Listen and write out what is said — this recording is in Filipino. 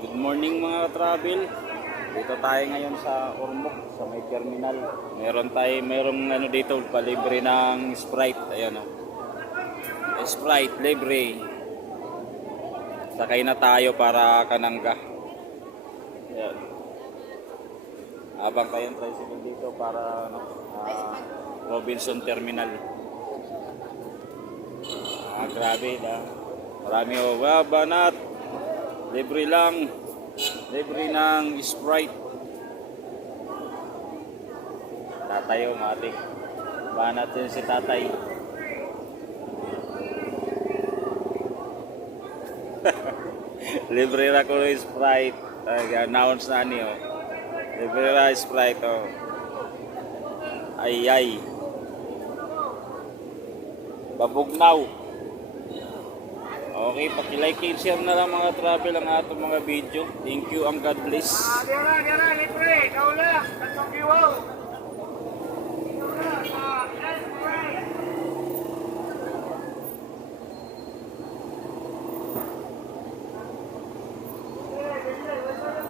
Good morning mga travel. Dito tayo ngayon sa Ormoc, sa may terminal. Mayroong ano dito, palibre ng Sprite. Ayan o. Sprite, libre. Sakay na tayo para Kananga. Ayan. Habang tayong tricycle dito para Robinson Terminal. Grabe na. Marami o. Banat. Libre lang. Libre ng Sprite. Tatay o matik. Banat yun si tatay. Libre na ko ng Sprite. Announce na niyo. Libre na Sprite o. Ay ay. Babugnaw. Okay, paki-like and share na lang mga travel ang atong mga video. Thank you and God bless. Dira, libre. Ikaw lang. Katong giwaw.